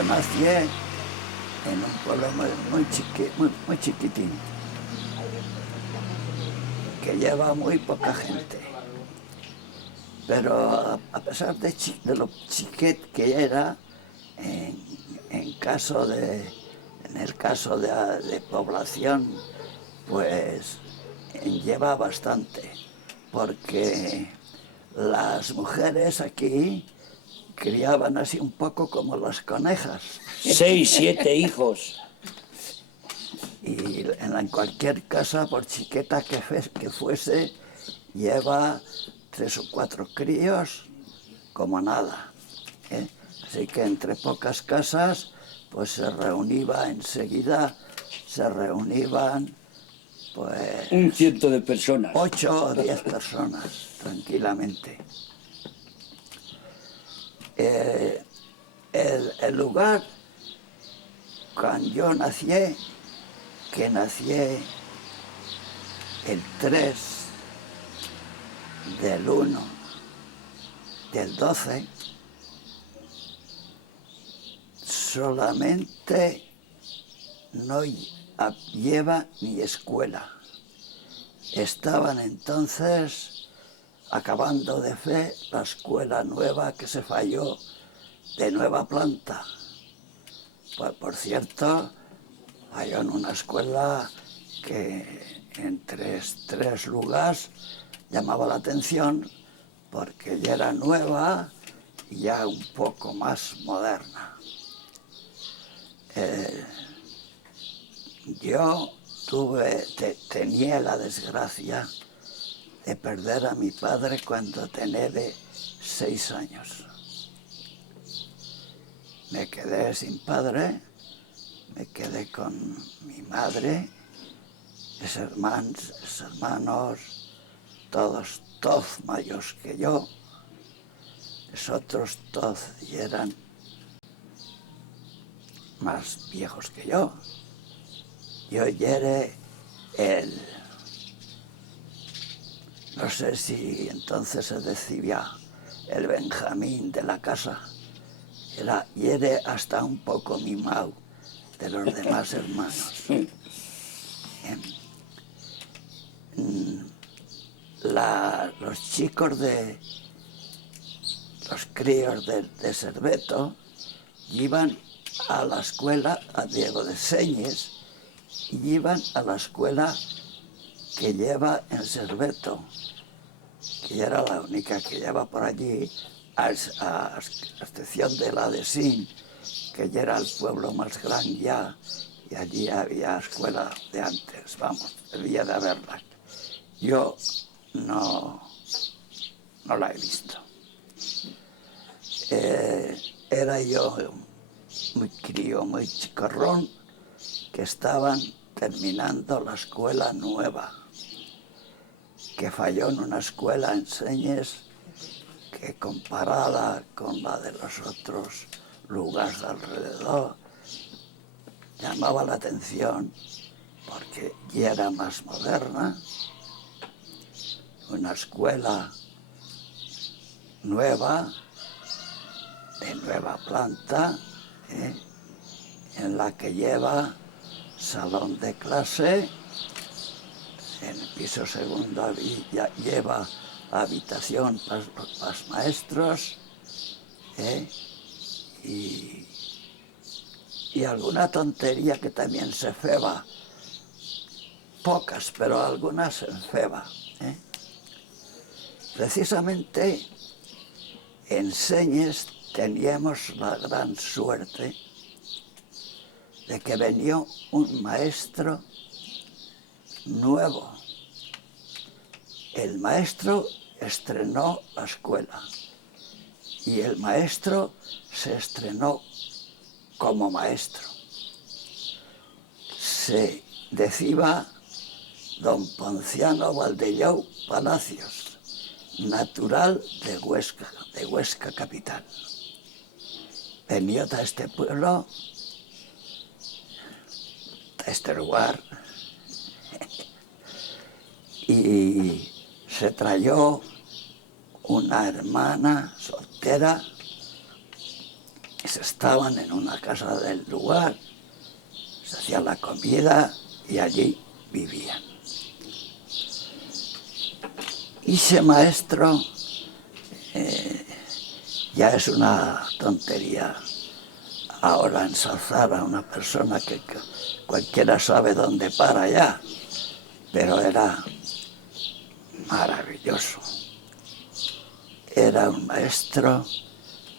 Yo nací en un pueblo muy chiquitín, que lleva muy poca gente. Pero a pesar de lo chiquet que era, en, en el caso de población, pues lleva bastante, porque las mujeres aquí criaban así un poco como las conejas. 6, 7 hijos. Y en cualquier casa, por chiqueta que fuese, lleva 3 o 4 críos como nada, ¿eh? Así que entre pocas casas, pues enseguida se reunían, pues... Un ciento de personas. 8 o 10 personas, tranquilamente. El lugar, cuando yo nací, que nací el 3 del 1 del 12, solamente no lleva ni escuela. Estaban entonces acabando de hacer la escuela nueva que se falló de nueva planta. Pues, por cierto, falló en una escuela que en tres lugares llamaba la atención porque ya era nueva y ya un poco más moderna. Yo tenía la desgracia de perder a mi padre cuando tenía 6 años. Me quedé sin padre, me quedé con mi madre, mis hermanos, todos mayores que yo, los otros todos eran más viejos que yo. Yo era no sé si entonces se decía el Benjamín de la casa. Era hasta un poco mimado de los demás hermanos. Los chicos los críos de Serveto iban a la escuela a Diego de Señes y iban a la escuela que lleva en Serveto, que era la única que lleva por allí, a excepción de la de Sin, que ya era el pueblo más grande ya, y allí había escuela de antes, vamos, debía de haberla. Yo no la he visto. Era yo muy crío, muy chicorrón, que estaban terminando la escuela nueva, que falló en una escuela en Señes que comparada con la de los otros lugares de alrededor, llamaba la atención porque ya era más moderna, una escuela nueva, de nueva planta, en la que lleva salón de clase, en el piso segundo lleva habitación para los maestros, y alguna tontería que también se feba, pocas, pero algunas se feba. Precisamente en Señes teníamos la gran suerte de que venía un maestro nuevo. El maestro estrenó la escuela y el maestro se estrenó como maestro. Se decía don Ponciano Valdellau Palacios, natural de Huesca capital. Venía a este pueblo, a este lugar, y se trayó una hermana soltera se estaban en una casa del lugar, se hacía la comida y allí vivían. Y ese maestro, ya es una tontería ahora ensalzar a una persona que cualquiera sabe dónde para ya, pero era maravilloso. Era un maestro,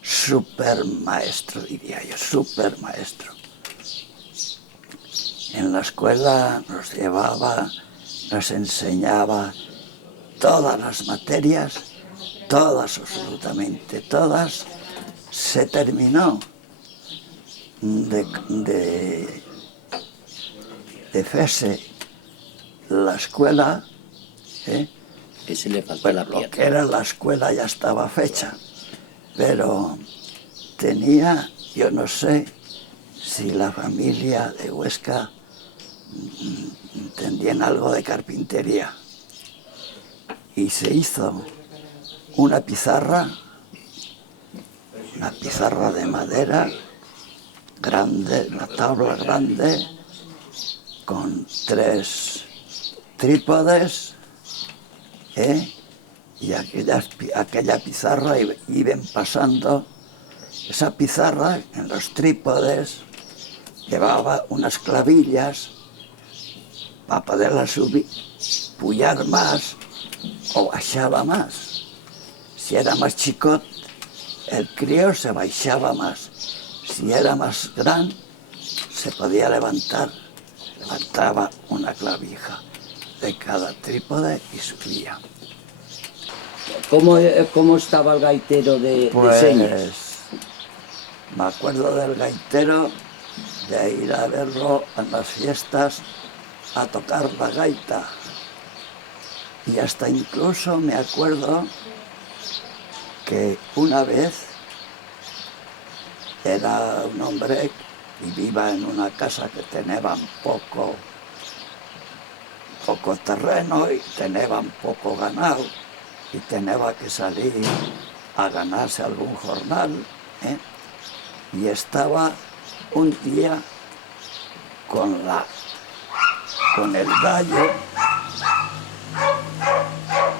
súper maestro, diría yo, súper maestro. En la escuela nos llevaba, nos enseñaba todas las materias, todas, absolutamente todas. Se terminó de hacerse la escuela, Que se le faltó la lo pierna. que era la escuela ya estaba fecha, pero tenía, yo no sé si la familia de Huesca entendían algo de carpintería, y se hizo una pizarra de madera grande, una tabla grande con 3 trípodes, y aquella pizarra iban pasando. Esa pizarra en los trípodes llevaba unas clavillas para poderla subir, pujar más o baixaba más. Si era más chicot, el crío se baixaba más. Si era más gran, se podía levantaba una clavija de cada trípode y subía. ¿Cómo estaba el gaitero de señas? Me acuerdo del gaitero, de ir a verlo en las fiestas a tocar la gaita. Y hasta incluso me acuerdo que una vez era un hombre que vivía en una casa que tenía poco terreno y tenía poco ganado, y tenía que salir a ganarse algún jornal, y estaba un día con el gallo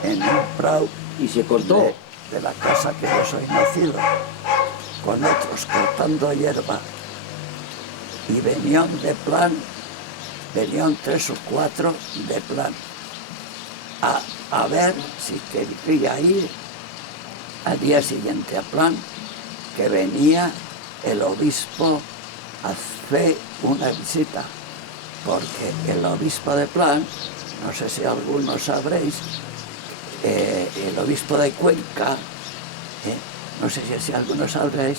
en un prau Y se cortó. de la casa que yo soy nacido, con otros cortando hierba, y venían 3 o 4 de plan a ver si quería ir al día siguiente a plan, que venía el obispo a hacer una visita, porque el obispo de Plan, no sé si algunos sabréis, el obispo de Cuenca, no sé si algunos sabréis,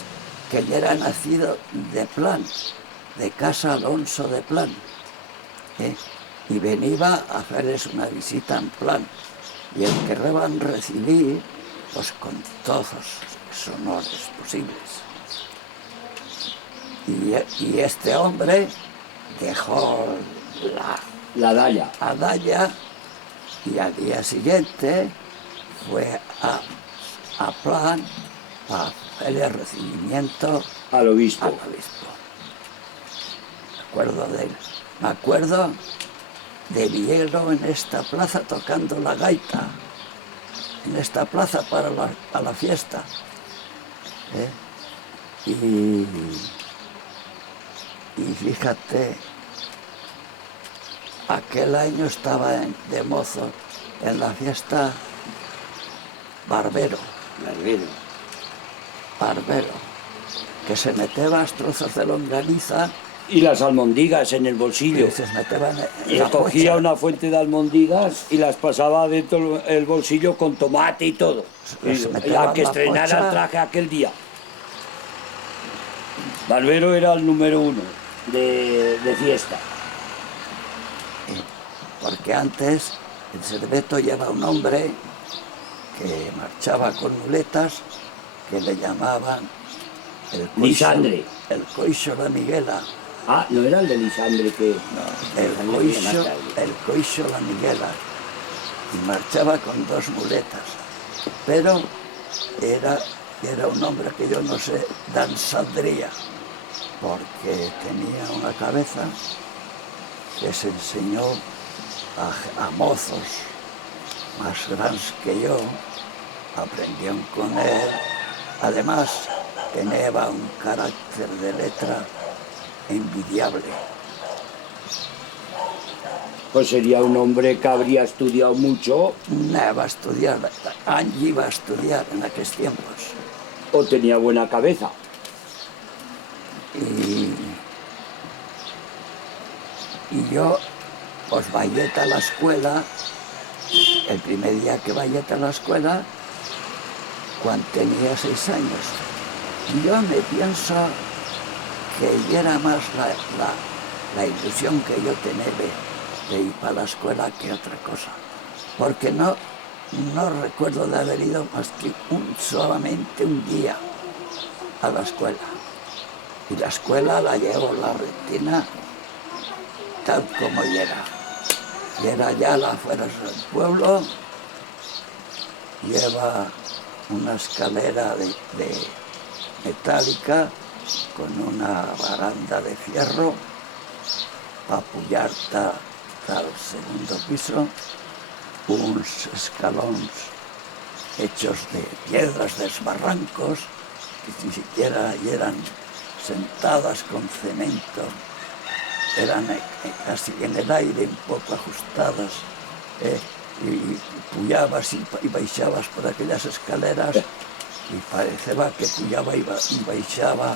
que ya era nacido de Plan, de Casa Alonso de Plan, y venía a hacerles una visita en Plan, y el querrían recibir pues con todos los honores posibles. Y este hombre dejó La dalla. Dalla, y al día siguiente fue a Plan para hacer el recibimiento Al obispo. Me acuerdo de verlo en esta plaza tocando la gaita, en esta plaza para la fiesta. Y fíjate, aquel año estaba de mozo en la fiesta Barbero, que se metía trozos de longaniza Y las almondigas en el bolsillo. y se metían en Y la cogía pocha. una fuente de almondigas y las pasaba dentro del bolsillo con tomate y todo. Se Y metía la en que la estrenara pocha. el traje aquel día. Barbero era el número 1 de fiesta. Porque antes el Cerveto lleva un hombre que marchaba con muletas, que le llamaban Lisandre. el Coixo la Miguela. Ah, no era el de Lisandre que... El Coixo la Miguela. Y marchaba con 2 muletas. Pero era y era un hombre que yo no sé, Dan saldría, porque tenía una cabeza que se enseñó a mozos más grandes que yo, aprendían con él. Además, tenía un carácter de letra envidiable. Pues sería un hombre que habría estudiado mucho No va a estudiar, Angie iba a estudiar en aquellos tiempos. o tenía buena cabeza. Y yo, pues vayete a la escuela, el primer día que vayete a la escuela, cuando tenía 6 años. Y yo me pienso que era más la ilusión que yo tenía de ir para la escuela que otra cosa. Porque no recuerdo de haber ido más que solamente un día a la escuela. Y la escuela la llevo en la retina tal como era. Y era ya a las afueras del pueblo, lleva una escalera de metálica con una baranda de fierro para apoyarte al segundo piso, unos escalones hechos de piedras de barrancos que ni siquiera eran sentadas con cemento, eran casi en el aire un poco ajustadas, y puyabas y baixabas por aquellas escaleras y parecía que puyaba y baixaba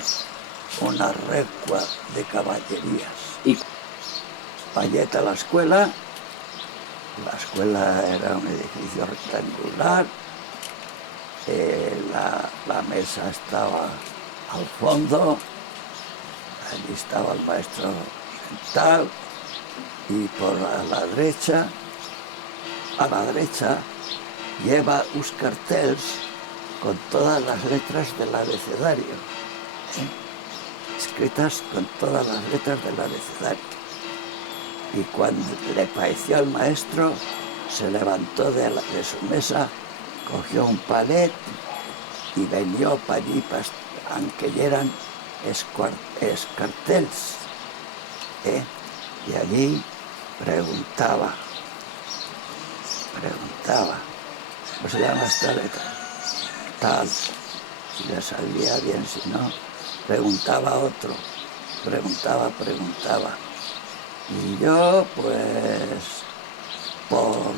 una recua de caballerías. Y Vayete a la escuela era un edificio rectangular, la mesa estaba al fondo, allí estaba el maestro sentado, y por a la derecha lleva unos carteles con todas las letras del abecedario, escritas con todas las letras del abecedario. Y cuando le pareció al maestro, se levantó de su mesa, cogió un palet y venió para allí, aunque eran carteles, y allí preguntaba, ¿cómo se llama esta letra? Tal, si le salía bien, si no, preguntaba a otro, preguntaba. Y yo, pues, por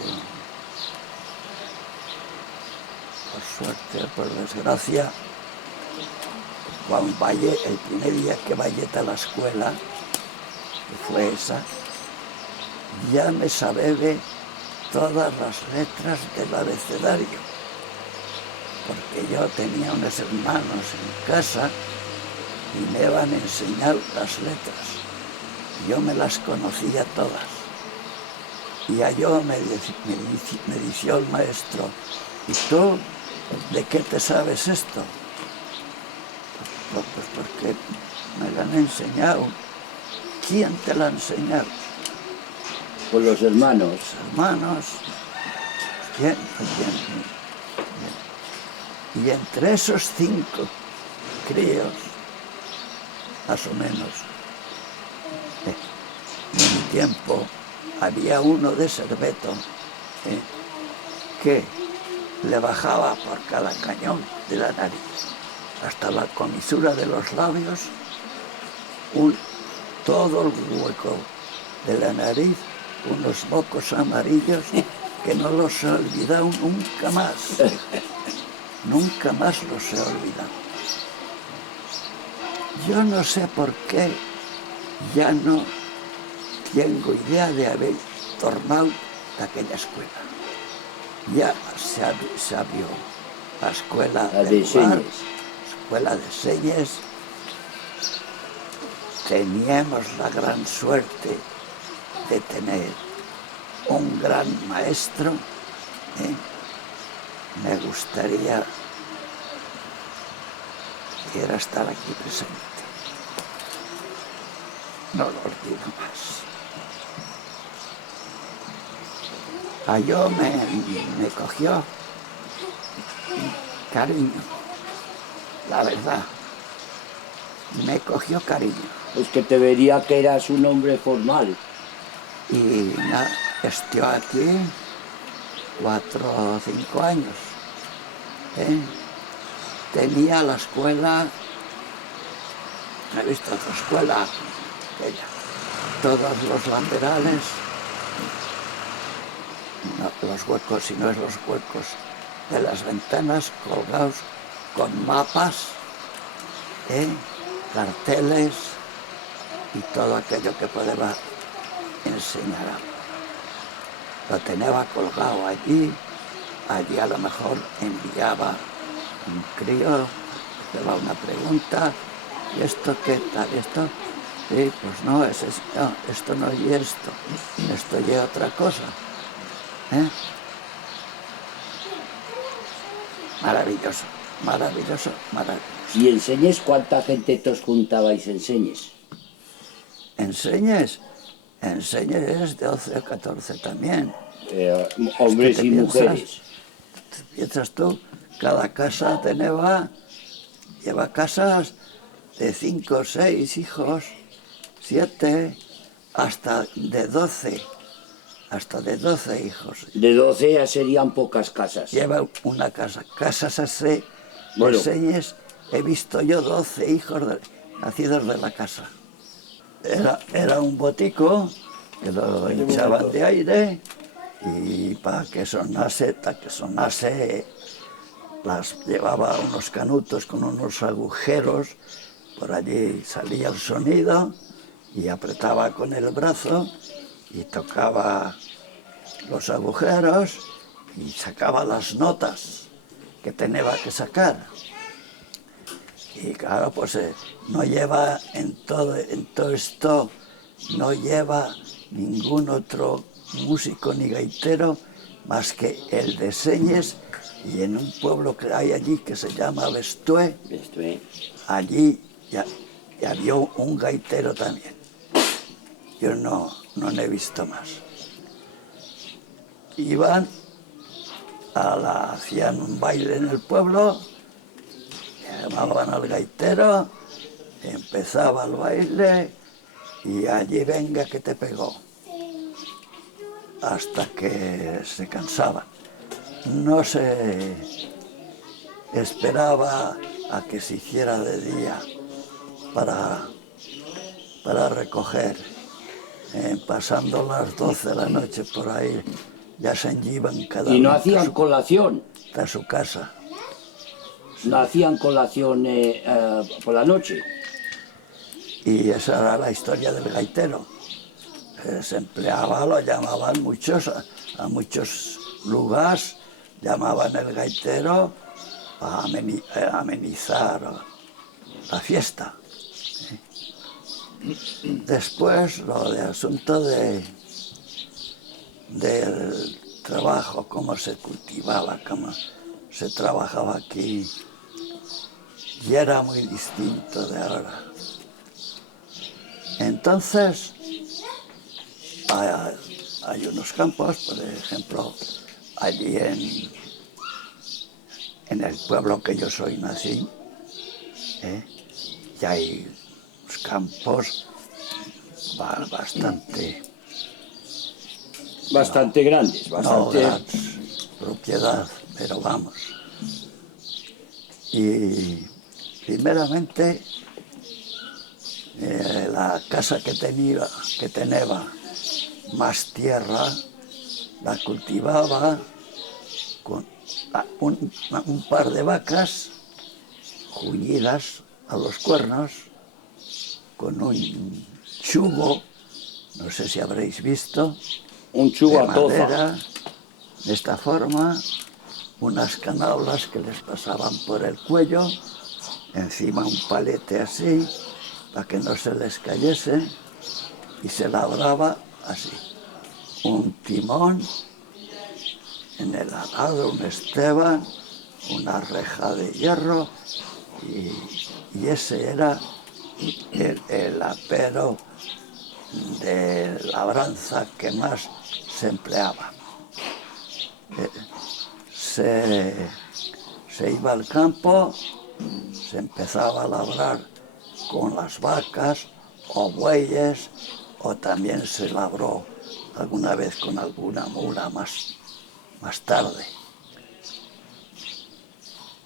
suerte, por desgracia, cuando el primer día que vayete a la escuela, que fue esa, ya me sabía todas las letras del abecedario, porque yo tenía unos hermanos en casa y me iban a enseñar las letras. Yo me las conocía todas. Y a yo me decía el maestro, ¿y tú de qué te sabes esto? Pues porque me lo han enseñado. ¿Quién te lo ha enseñado? por los hermanos. Los hermanos. Bien. Y entre esos 5 críos, más o menos, en mi tiempo, había uno de Serveto que le bajaba por cada cañón de la nariz hasta la comisura de los labios, todo el hueco de la nariz, unos mocos amarillos que no los he olvidado nunca más. Nunca más los he olvidado. Yo no sé por qué ya no tengo idea de haber tornado de aquella escuela. Ya se abrió la escuela de señas. Escuela de señas. Teníamos la gran suerte de tener un gran maestro. Me gustaría quiera estar aquí presente. No lo olvido más. A yo me cogió cariño la verdad. Me cogió cariño. Pues que te vería que eras un hombre formal. Y nada, estoy aquí 4 o 5 años. ¿eh? Tenía la escuela, he visto otra escuela, aquella, todos los laterales, no, los huecos, si no es los huecos de las ventanas colgados con mapas, carteles y todo aquello que podía enseñar. Lo tenía colgado allí a lo mejor enviaba un crío, hacía una pregunta, ¿y esto qué tal? ¿Y esto? Sí, pues no, esto no y esto y otra cosa. Maravilloso, maravilloso, maravilloso. ¿Y enseñes cuánta gente os juntabais enseñes? Enseñes 12 o 14 también. Hombres ¿Qué y piensas? mujeres. Piensas tú, cada casa lleva casas de 5, 6 hijos, 7, hasta de 12 hijos. De 12 ya serían pocas casas. Lleva una casa. Casas así, Bueno. enseñes, he visto yo 12 hijos nacidos de la casa. Era un botico que lo hinchaban de aire y para que sonase, las llevaba unos canutos con unos agujeros, por allí salía el sonido y apretaba con el brazo y tocaba los agujeros y sacaba las notas que tenía que sacar. Y claro, pues no lleva en todo esto, no lleva ningún otro músico ni gaitero más que el de señas, y en un pueblo que hay allí que se llama Bestué, allí ya había un gaitero también. Yo no he visto más. Iban hacían un baile en el pueblo, llamaban al gaitero, empezaba el baile y allí venga que te pegó, hasta que se cansaban. No se esperaba a que se hiciera de día para recoger. Pasando las 12 de la noche por ahí, ya se iban cada uno. ¿Y no hacían colación? A su casa. ¿No hacían colación por la noche? Y esa era la historia del gaitero. Se empleaba, lo llamaban muchos, a muchos lugares, llamaban el gaitero a amenizar la fiesta. Después, lo de asunto del trabajo, cómo se cultivaba, cómo se trabajaba aquí, y era muy distinto de ahora. Entonces, hay unos campos, por ejemplo, allí en el pueblo que yo soy nací, y hay unos campos bastante grandes, bastante... No, propiedad, pero vamos. Y primeramente, la casa que tenía más tierra, la cultivaba con un par de vacas juñidas a los cuernos, con un chugo, no sé si habréis visto, un chugo de a toza. madera, de esta forma, unas canaulas que les pasaban por el cuello, encima un palete así, para que no se les cayese, y se labraba así, un timón, en el lado un esteban, una reja de hierro, y ese era el apero de labranza que más se empleaba. Se iba al campo se empezaba a labrar con las vacas o bueyes, o también se labró alguna vez con alguna mula más tarde.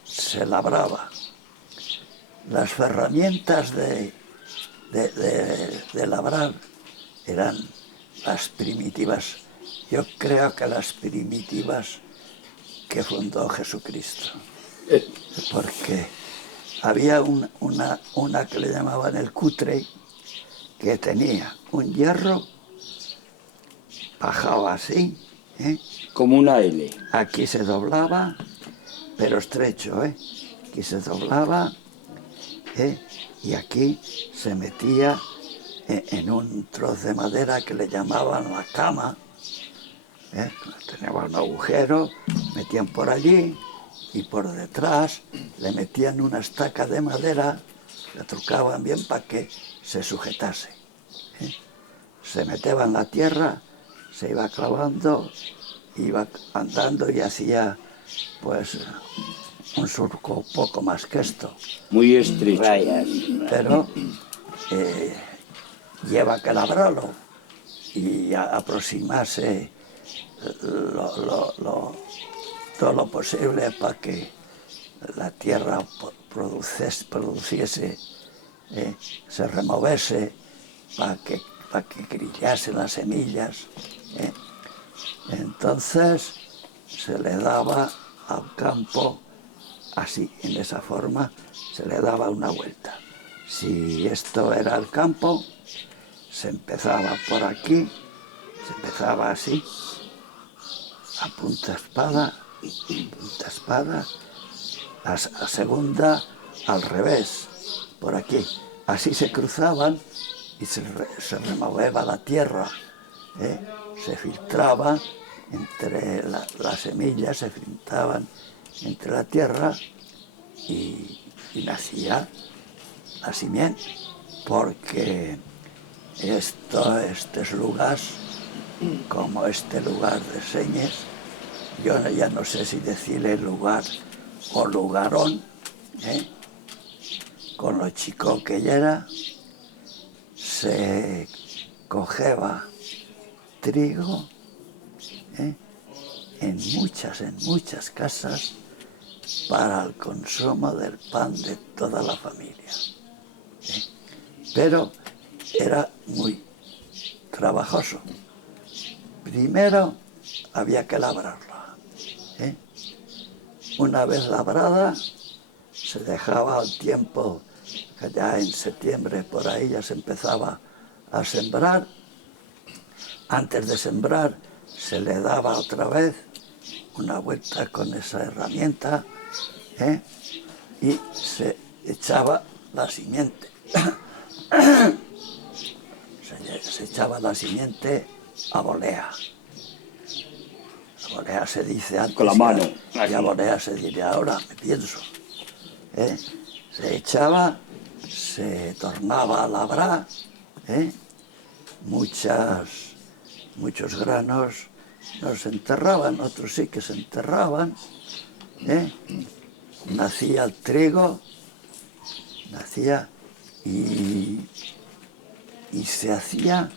Se labraba. Las herramientas de labrar eran las primitivas. Yo creo que las primitivas que fundó Jesucristo. Porque había una que le llamaban el cutre, que tenía un hierro, bajaba así, Como una L. aquí se doblaba, pero estrecho, aquí se doblaba, y aquí se metía en un trozo de madera que le llamaban la cama, tenía un agujero, metían por allí y por detrás le metían una estaca de madera, la trucaban bien para que se sujetase. Se metía en la tierra, se iba clavando, iba andando y hacía pues un surco un poco más que esto. Muy estrecho. Rayas. Pero lleva que labrarlo y aproximarse todo lo posible para que la tierra produciese, se removiese, para que grillasen las semillas. Entonces se le daba al campo así, en esa forma, se le daba una vuelta. Si esto era el campo, se empezaba por aquí, se empezaba así, a punta espada, la segunda al revés, por aquí. Así se cruzaban y se removía la tierra, se filtraba entre las semillas, se filtraban entre la tierra y nacía la simiente, porque estos lugares, como este lugar de Señes, yo ya no sé si decirle lugar o lugarón, con lo chico que ya era, se cogeba trigo en muchas casas para el consumo del pan de toda la familia. Pero era muy trabajoso. Primero había que labrarla. Una vez labrada, se dejaba al tiempo, que ya en septiembre por ahí ya se empezaba a sembrar. Antes de sembrar se le daba otra vez una vuelta con esa herramienta, y se echaba la simiente. Se echaba la simiente a volea. A volea se dice antes. Con la mano. Y a volea se diría ahora, me pienso. Se echaba, se tornaba a labrar, muchos granos no se enterraban, otros sí que se enterraban, nacía el trigo, y se hacía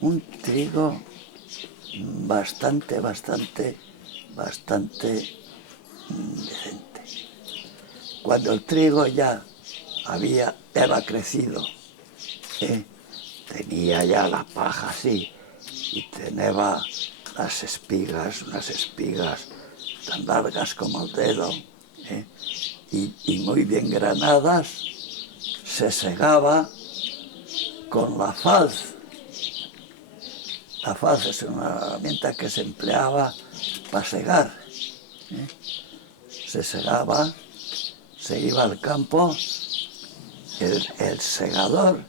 un trigo bastante decente. Cuando el trigo ya había crecido, tenía ya la paja así, y tenía las espigas, unas espigas tan largas como el dedo, y muy bien granadas, se segaba con la faz. La faz es una herramienta que se empleaba para segar. Se segaba, se iba al campo, el segador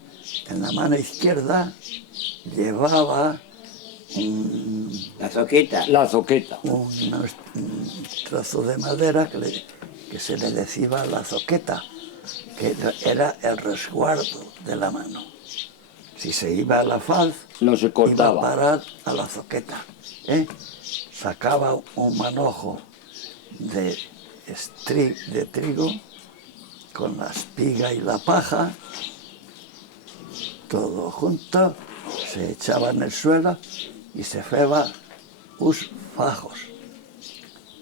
en la mano izquierda llevaba La zoqueta. La zoqueta. un trozo de madera que se le decía la zoqueta, que era el resguardo de la mano. Si se iba a la faz, no se iba a cortaba. parar a la zoqueta. Sacaba un manojo de trigo con la espiga y la paja, todo junto, se echaba en el suelo y se feba uns fajos.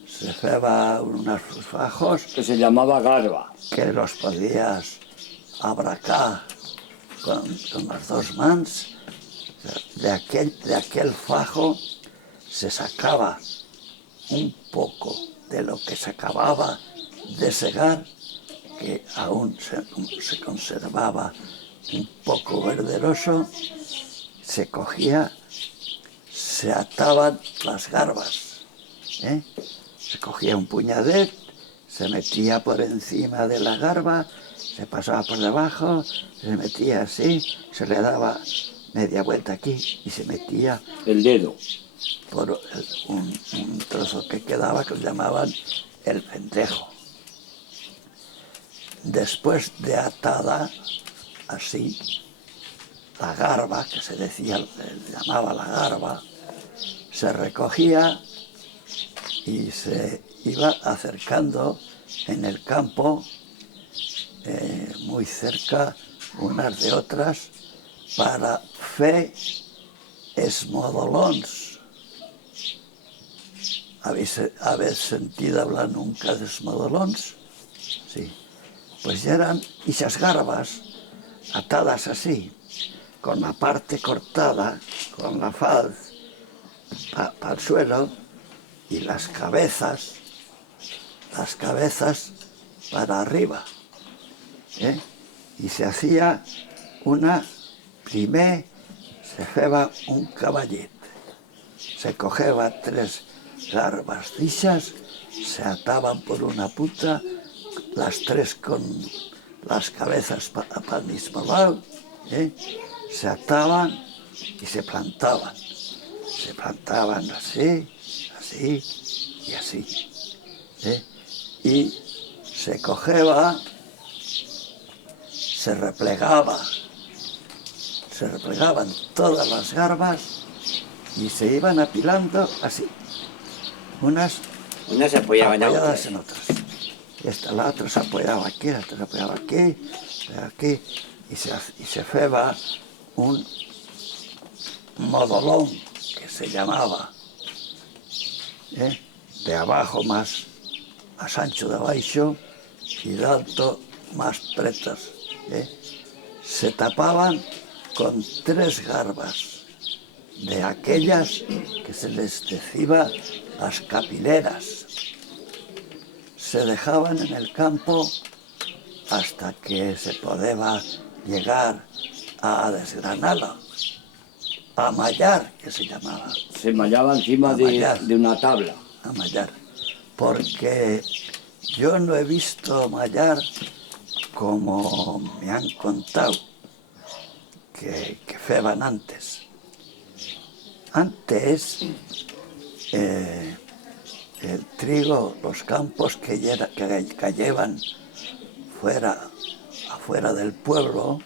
Se feba unos fajos Que se llamaba garba. que los podías abracar con las dos mans. De aquel fajo se sacaba un poco de lo que se acababa de segar, que aún se conservaba un poco verderoso, se cogía, se ataban las garbas, ¿eh? Se cogía un puñadet, se metía por encima de la garba, se pasaba por debajo, se metía así, se le daba media vuelta aquí y se metía El dedo. por un trozo que quedaba que llamaban el ventejo. Después de atada así, la garba, que se decía, se llamaba la garba, se recogía y se iba acercando en el campo, muy cerca unas de otras, para fer esmodolons. ¿Habéis sentido hablar nunca de esmodolons? Sí. Pues ya eran esas garbas atadas así, con la parte cortada, con la faz para el suelo, y las cabezas para arriba, ¿eh? Y se hacía primer se feba un caballet, se cogeba 3 garbas d'ixas, se ataban por una punta, las 3 con las cabezas para el mismo lado, ¿eh? Se ataban y se plantaban así, así y así, ¿eh? Y se cogeba, se replegaban todas las garbas y se iban apilando así, unas apoyadas en otras. La otra se apoyaba aquí, la otra se apoyaba aquí, y se feba un modolón, que se llamaba, ¿eh? De abajo más ancho de abaixo y de alto más pretas, ¿eh? Se tapaban con 3 garbas, de aquellas que se les decía las capileras. Se dejaban en el campo hasta que se podía llegar a desgranarlo, a mallar, que se llamaba. Se mallaba encima de una tabla. A mallar, porque yo no he visto mallar como me han contado que feban antes. Antes, el trigo, los campos que cayeban afuera del pueblo,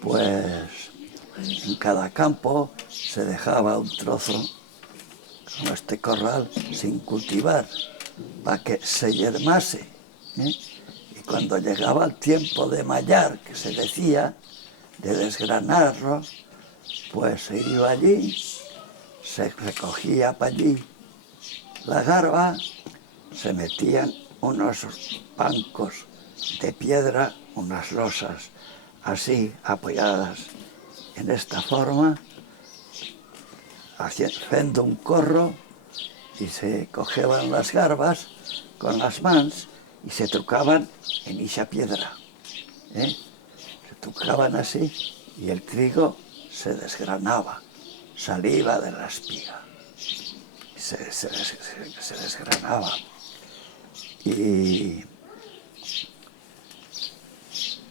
pues en cada campo se dejaba un trozo, como este corral, sin cultivar, para que se yermase, ¿eh? Y cuando llegaba el tiempo de mallar, que se decía, de desgranarlo, pues se iba allí, se recogía para allí la garba, se metían unos bancos de piedra, unas losas así apoyadas en esta forma, haciendo un corro, y se cogían las garbas con las manos y se trucaban en esa piedra, ¿eh? Se trucaban así y el trigo se desgranaba, salía de la espiga, se desgranaba. Y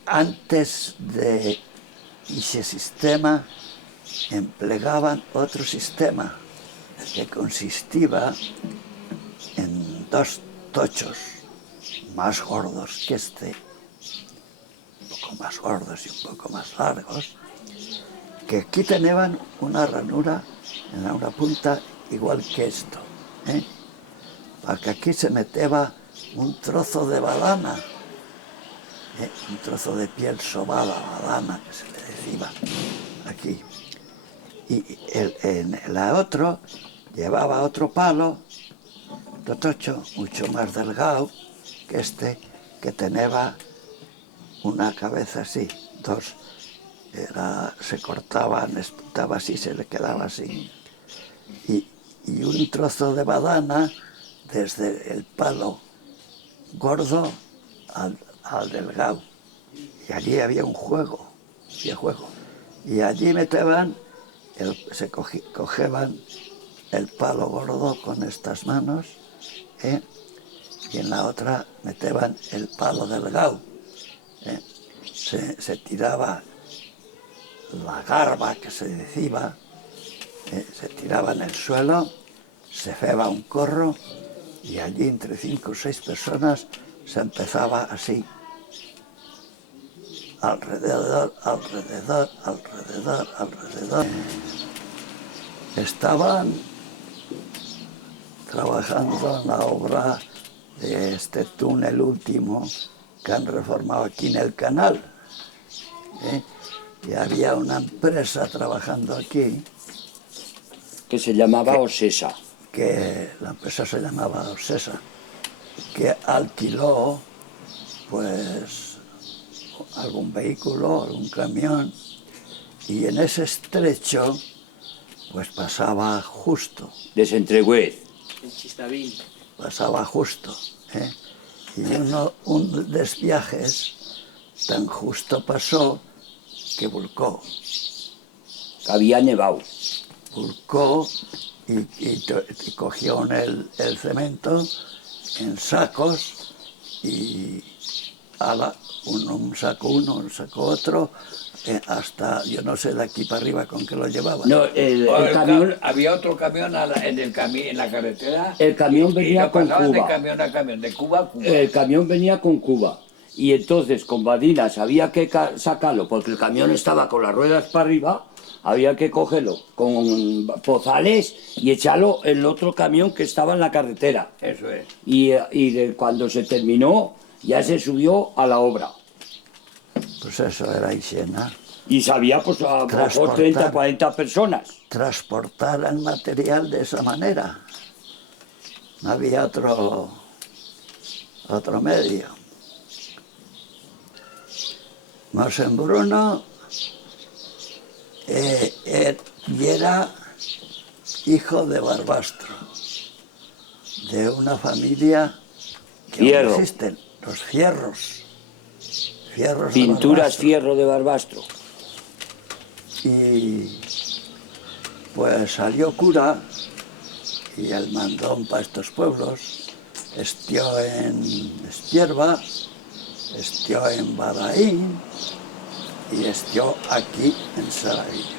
antes de ese sistema empleaban otro sistema que consistía en 2 tochos más gordos que este, un poco más gordos y un poco más largos, que aquí tenían una ranura en una punta igual que esto, ¿eh? Porque aquí se metía un trozo de banana un trozo de piel sobada, badana, que se le decía aquí. Y la otro llevaba otro palo, totocho, mucho más delgado que este, que tenía una cabeza así, dos. Se cortaban, espuntaba así, se le quedaba así. Y un trozo de badana desde el palo gordo al delgado. Y allí había un juego, Y allí metían, cogían el palo gordo con estas manos, y en la otra metían el palo delgado. Se tiraba la garba, que se decía, se tiraba en el suelo, se ceba un corro, y allí entre 5 o 6 personas se empezaba así, alrededor. Estaban trabajando en la obra de este túnel último que han reformado aquí en el canal. Y había una empresa trabajando aquí. Que se llamaba Osesa. Que la empresa se llamaba Osesa, que alquiló pues algún vehículo, algún camión, y en ese estrecho pues pasaba justo. De Sentregüez. En Chistavín. Pasaba justo. Y un desviajes tan justo pasó que volcó. Había nevado. Volcó y cogieron el cemento en sacos y un saco uno, un saco otro, hasta, yo no sé de aquí para arriba con qué lo llevaban. No, el camión... Había otro camión en la carretera. El camión venía con pasaban Cuba. de camión a camión, de Cuba a Cuba. El camión venía con Cuba. Y entonces con badinas había que sacarlo, porque el camión estaba con las ruedas para arriba, había que cogerlo con pozales y echarlo en el otro camión que estaba en la carretera. Eso es. Y cuando se terminó, ya se subió a la obra. Pues eso era Ixena. Y sabía, pues, a lo mejor 30, 40 personas. Transportar el material de esa manera. No había otro medio. Mosembruno y era hijo de Barbastro, de una familia que Fierro. aún existen, los Fierros. Pinturas Fierro de Barbastro. Y pues salió cura y el mandón para estos pueblos. Estió en Espierva, estió en Badaín y estió aquí en Saravillo.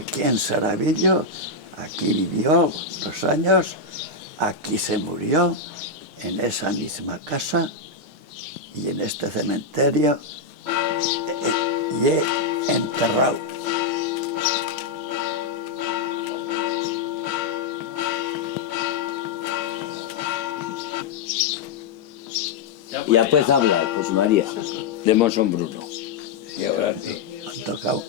Aquí en Saravillo, aquí vivió 2 años, aquí se murió, en esa misma casa y en este cementerio y enterrado. Y después hablar, pues María, de Mosembruno. Y ahora sí. Han tocado.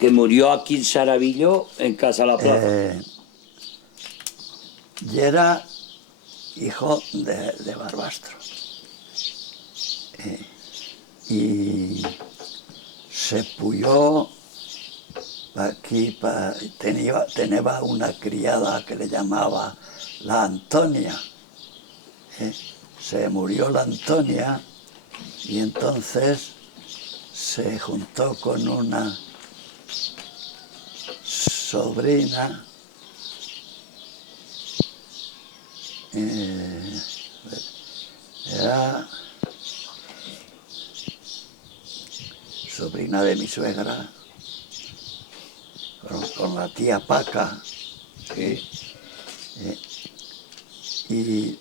Que murió aquí en Saravillo, en Casa La Plaza. Y era hijo de Barbastro. Y se puyó aquí, tenía una criada que le llamaba la Antonia. Se murió la Antonia y entonces se juntó con una sobrina, era sobrina de mi suegra, con la tía Paca, y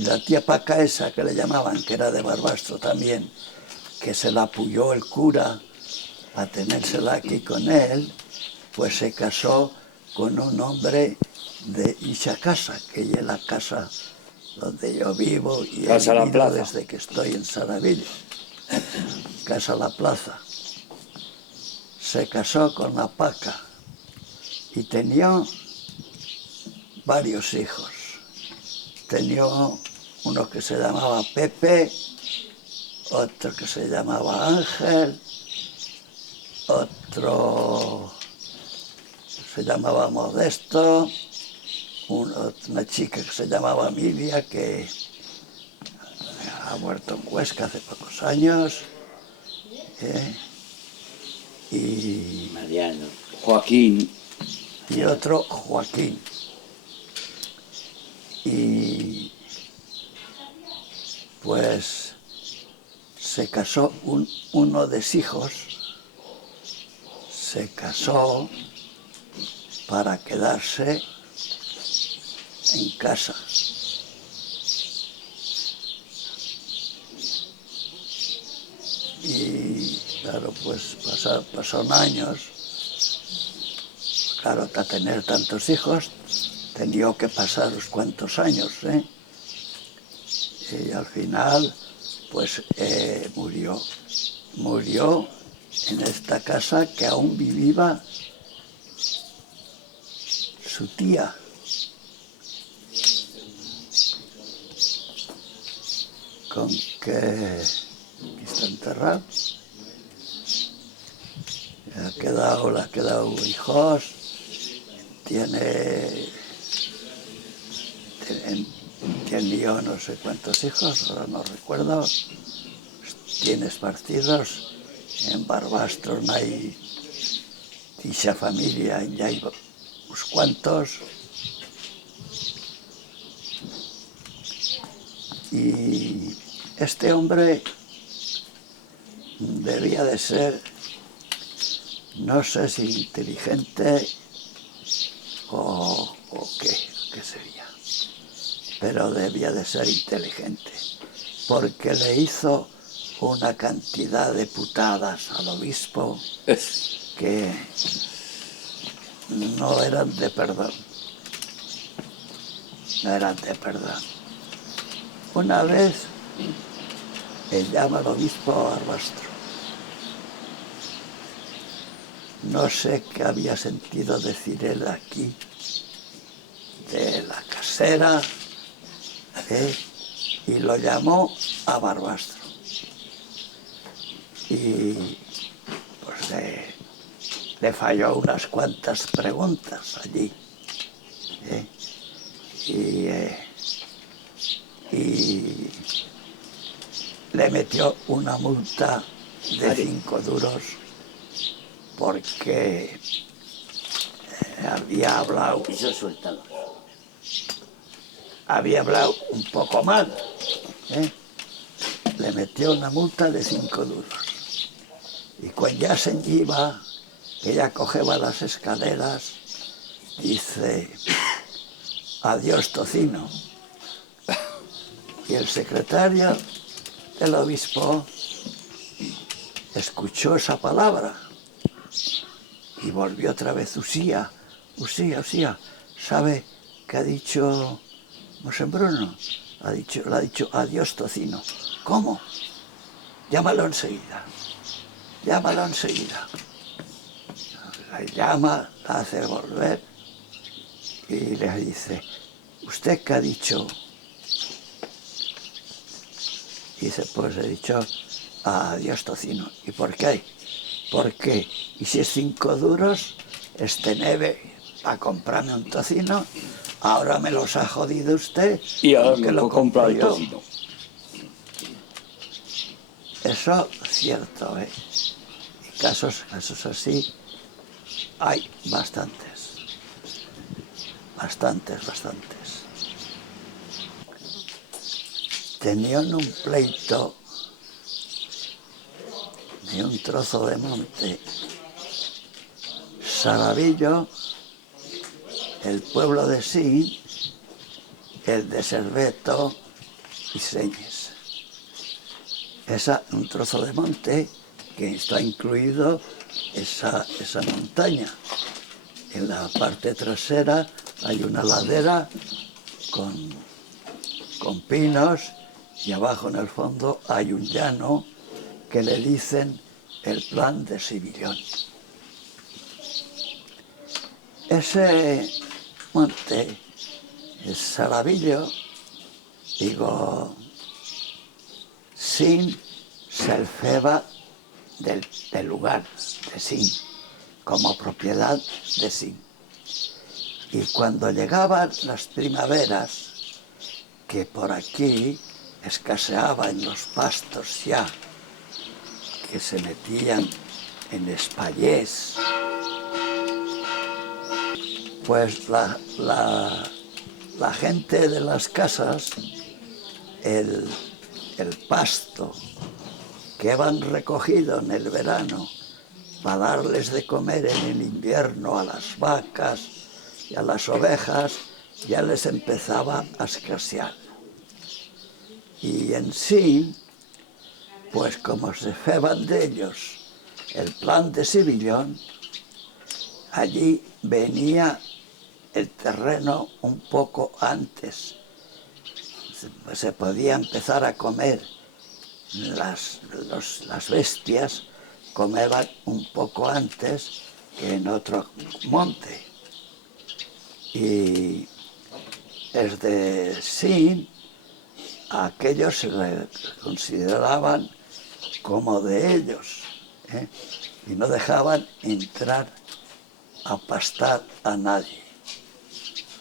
la tía Paca esa que le llamaban, que era de Barbastro también, que se la puyó el cura a tenérsela aquí con él, pues se casó con un hombre de dicha casa, que es la casa donde yo vivo y he Casa La vivido Plaza. desde que estoy en Saravilla, Casa La Plaza. Se casó con la Paca y tenía varios hijos. Tenía uno que se llamaba Pepe, otro que se llamaba Ángel, otro se llamaba Modesto, una chica que se llamaba Emilia, que ha muerto en Huesca hace pocos años, y Mariano. Joaquín. otro Joaquín. Y pues se casó uno de sus hijos, se casó para quedarse en casa. Y claro, pues pasaron años. Claro, para tener tantos hijos, tenía que pasar unos cuantos años, ¿eh? Y al final, pues murió. Murió en esta casa que aún vivía su tía. Con que aquí está enterrado. Le ha quedado hijos, tiene yo no sé cuántos hijos, ahora no recuerdo, tiene esparcidos en Barbastro, no hay dicha familia, ya hay unos cuantos. Y este hombre debía de ser, no sé si inteligente o qué sería, pero debía de ser inteligente, porque le hizo una cantidad de putadas al obispo que no eran de perdón. No eran de perdón. Una vez él llama al obispo a Barbastro. No sé qué había sentido decir él aquí de la casera, y lo llamó a Barbastro. Y pues le falló unas cuantas preguntas allí. Y le metió una multa de 5 duros porque había hablado un poco mal. Le metió una multa de 5 duros. Y cuando ya se iba, ella cogeba las escaleras, dice, adiós tocino. Y el secretario del obispo escuchó esa palabra y volvió otra vez, Usía, ¿sabe qué ha dicho Mosén Bruno? Le ha dicho adiós tocino. ¿Cómo? Llámalo enseguida. La llama, la hace volver y le dice, ¿usted qué ha dicho? Y dice, pues he dicho adiós tocino. ¿Y por qué? Porque, y si es 5 duros, este neve para comprarme un tocino, ahora me los ha jodido usted, y ahora porque me lo puedo comprar el compro yo. tocino. Eso es cierto, ¿eh? Y casos así hay bastantes. Tenían un pleito de un trozo de monte, Saravillo, el pueblo de Sí, el de Serveto y Señes. Un trozo de monte que está incluido esa montaña. En la parte trasera hay una ladera con pinos y abajo en el fondo hay un llano que le dicen el Plan de Sibillón. Ese monte, el Saravillo, digo, Sin se elfeba del lugar de Sin, como propiedad de Sin. Y cuando llegaban las primaveras, que por aquí escaseaban los pastos ya, que se metían en espallés, pues la gente de las casas, el pasto que van recogido en el verano para darles de comer en el invierno a las vacas y a las ovejas, ya les empezaba a escasear. Y en sí, pues como se feban de ellos el Plan de Sibillón, allí venía el terreno un poco antes. Se podía empezar a comer, las bestias comeban un poco antes que en otro monte. Y desde Sin, a aquellos se le consideraban como de ellos, ¿eh? Y no dejaban entrar a pastar a nadie,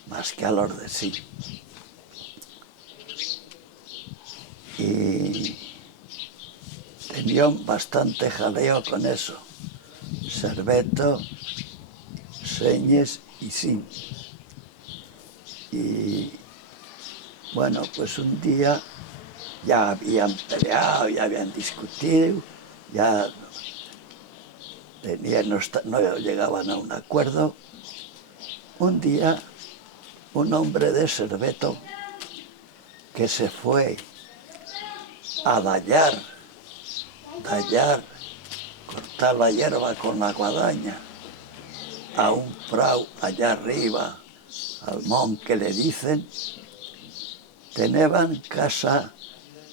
más que a los de Sin. Y tenían bastante jaleo con eso, Serveto, Señes y Sin. Y bueno, pues un día ya habían peleado, ya habían discutido, ya no llegaban a un acuerdo. Un día, un hombre de Serveto que se fue a dallar, cortar la hierba con la guadaña, a un prau allá arriba, al mont que le dicen, tenían en casa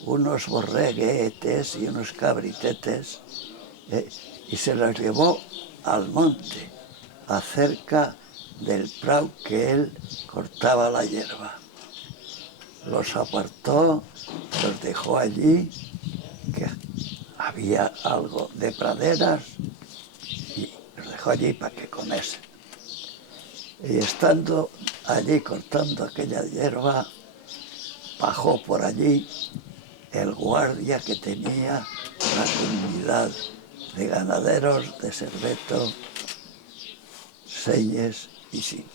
unos borreguetes y unos cabritetes, y se los llevó al monte, acerca del prau que él cortaba la hierba. Los apartó, los dejó allí, que había algo de praderas, y los dejó allí para que comiesen. Y estando allí cortando aquella hierba, bajó por allí el guardia que tenía la comunidad de ganaderos de Serveto, Señes y Sin,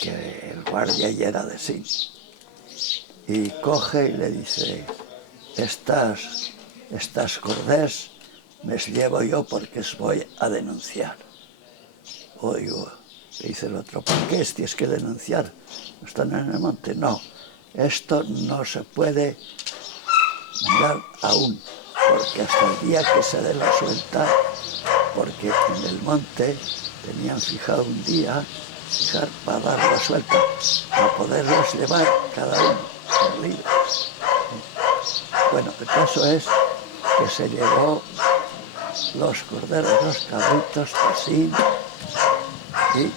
que el guardia ya era de Sin. Y coge y le dice, estas cordés me las llevo yo porque os voy a denunciar. Oigo, le dice el otro, ¿por qué tienes que denunciar? ¿No están en el monte? No, esto no se puede mandar aún, porque hasta el día que se dé la suelta, porque en el monte tenían fijado un día, para dar la suelta, para poderlos llevar cada uno por libre. Bueno, el caso es que se llevó los corderos, los cabritos, así, y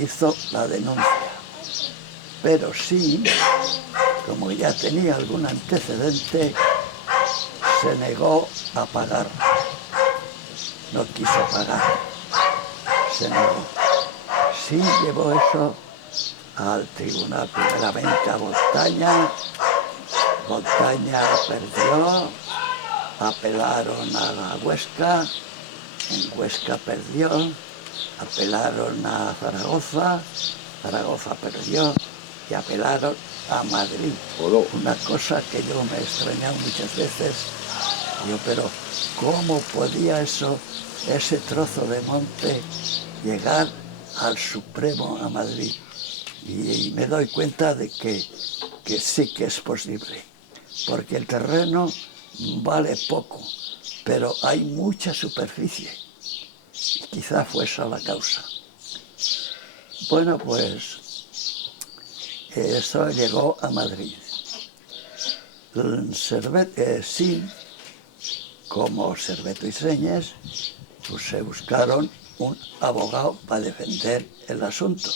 hizo la denuncia. Pero sí, como ya tenía algún antecedente, se negó a pagar. No quiso pagar, se negó. Sí llevó eso al tribunal, primeramente a Boltaña. Boltaña perdió, apelaron a la Huesca, en Huesca perdió, apelaron a Zaragoza, Zaragoza perdió y apelaron a Madrid. Una cosa que yo me he extrañado muchas veces, digo, pero ¿cómo podía ese trozo de monte, llegar al Supremo, a Madrid? Y me doy cuenta de que sí que es posible, porque el terreno vale poco, pero hay mucha superficie. Y quizá fue esa la causa. Bueno, pues eso llegó a Madrid. Sí, como Serveto y Señes, pues se buscaron un abogado para defender el asunto.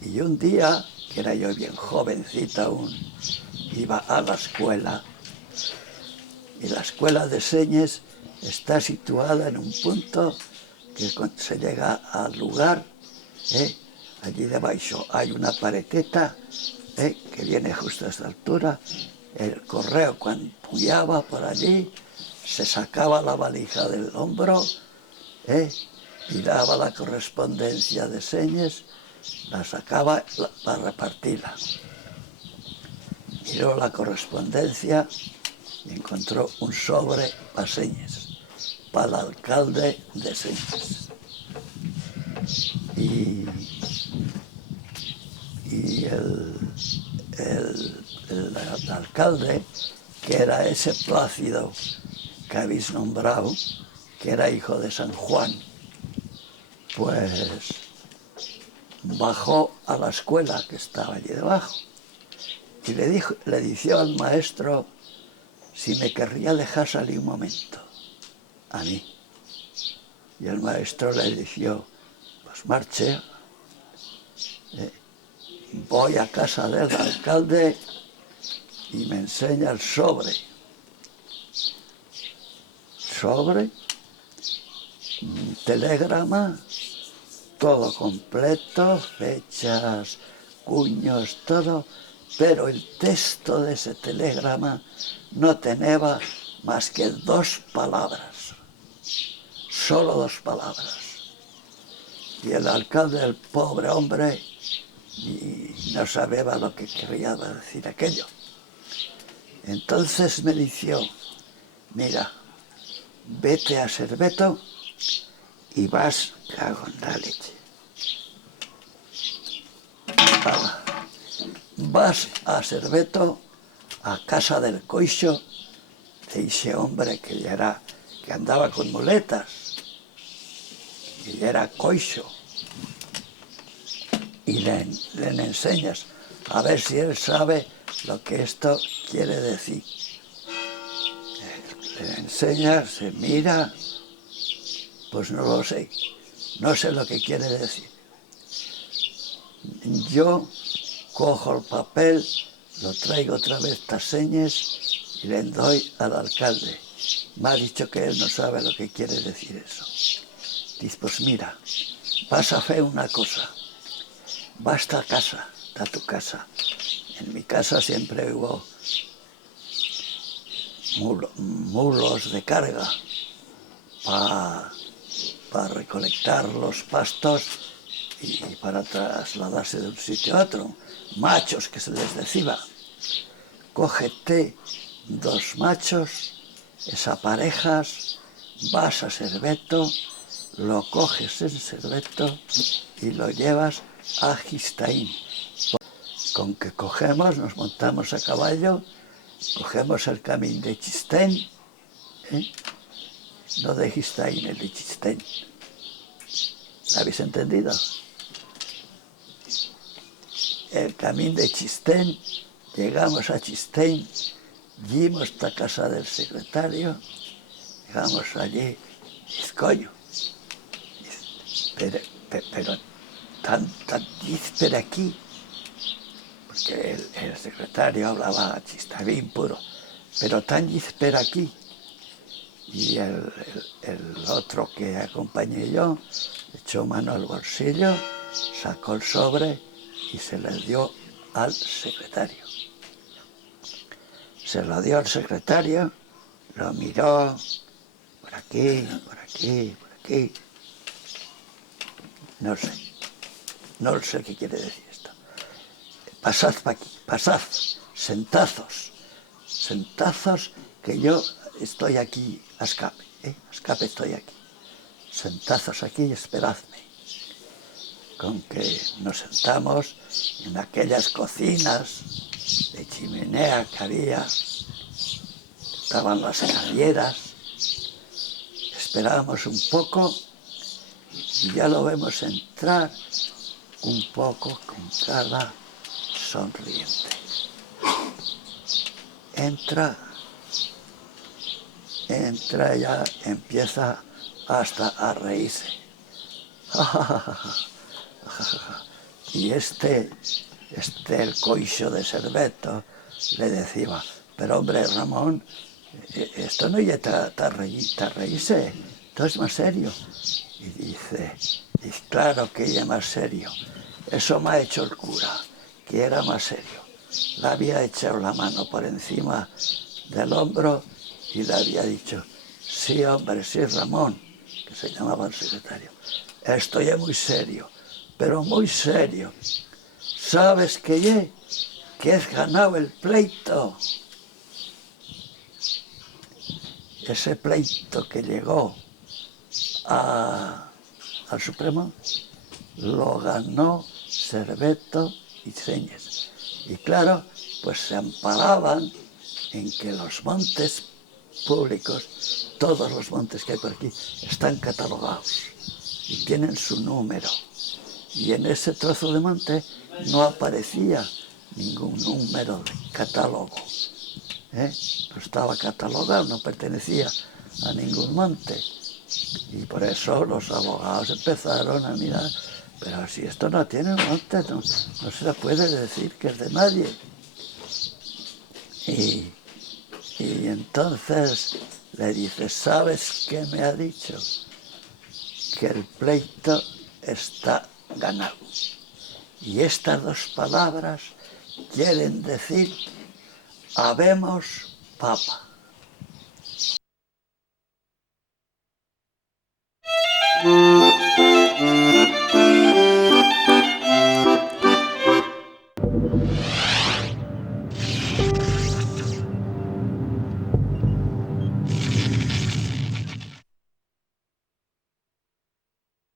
Y un día, que era yo bien jovencita aún, iba a la escuela, y la escuela de Señes está situada en un punto que cuando se llega al lugar, allí debajo hay una pareteta que viene justo a esta altura. El correo cuando pullaba por allí se sacaba la valija del hombro, y daba la correspondencia de Señes, la sacaba para repartirla. Miró la correspondencia y encontró un sobre para Señes, para el alcalde de Señes. Y el alcalde, que era ese Plácido que habéis nombrado, que era hijo de San Juan, pues bajó a la escuela que estaba allí debajo y le dijo al maestro si me querría dejar salir un momento a mí. Y el maestro le dijo, pues marche, voy a casa del alcalde y me enseña el sobre. Sobre, un telegrama, todo completo, fechas, cuños, todo, pero el texto de ese telegrama no tenía más que 2 palabras, solo 2 palabras. Y el alcalde, el pobre hombre, y no sabía lo que quería decir aquello. Entonces me dijo, mira, vete a Serveto y vas, cago en la leche. Vas a Serveto, a casa del coixo, de ese hombre que andaba con muletas, y era coixo. Y le enseñas a ver si él sabe lo que esto quiere decir. Le enseñas, se mira, pues no lo sé, no sé lo que quiere decir. Yo cojo el papel, lo traigo otra vez a Señes y le doy al alcalde. Me ha dicho que él no sabe lo que quiere decir eso. Dice, pues mira, vas a hacer una cosa. Vas a tu casa. En mi casa siempre hubo mulos de carga para recolectar los pastos y para trasladarse de un sitio a otro. Machos, que se les decía. Cógete 2 machos, aparejas, vas a Serveto, lo coges en Serveto y lo llevas a Gistaín. Con que cogemos, nos montamos a caballo, cogemos el camino de Chistén, no de Gistaín, el de Chistén. ¿Lo habéis entendido? El camino de Chistén, llegamos a Chistén, vimos esta casa del secretario, llegamos allí, dice, coño, pero tan dice aquí, porque el secretario hablaba chistavín puro, pero tan dice aquí. Y el otro que acompañé yo echó mano al bolsillo, sacó el sobre y se le dio al secretario. Se lo dio al secretario, lo miró, por aquí, por aquí, por aquí. No sé qué quiere decir esto. Pasad para aquí, pasad, sentazos, que yo estoy aquí a escape, a escape estoy aquí. Sentazos aquí y esperadme. Con que nos sentamos en aquellas cocinas de chimenea que había, estaban las calderas, esperábamos un poco Y ya lo vemos entrar un poco con cara sonriente. Entra ya, empieza hasta a reírse. Y el coixo de Serveto le decía, pero hombre, Ramón, esto no es ta reírse, esto es más serio. Y dice, claro que ella es más serio. Eso me ha hecho el cura, que era más serio. Le había echado la mano por encima del hombro y le había dicho, sí, hombre, sí, Ramón, que se llamaba el secretario, estoy muy serio, pero muy serio. ¿Sabes qué? Que has ganado el pleito. Ese pleito que llegó al Supremo lo ganó Serveto y Señes. Y claro, pues se amparaban en que los montes públicos, todos los montes que hay por aquí, están catalogados y tienen su número. Y en ese trozo de monte no aparecía ningún número de catálogo. No estaba catalogado, no pertenecía a ningún monte. Y por eso los abogados empezaron a mirar, pero si esto no tiene monte, no se le puede decir que es de nadie. Y entonces le dice, ¿sabes qué me ha dicho? Que el pleito está ganado. Y estas dos palabras quieren decir, habemos papa.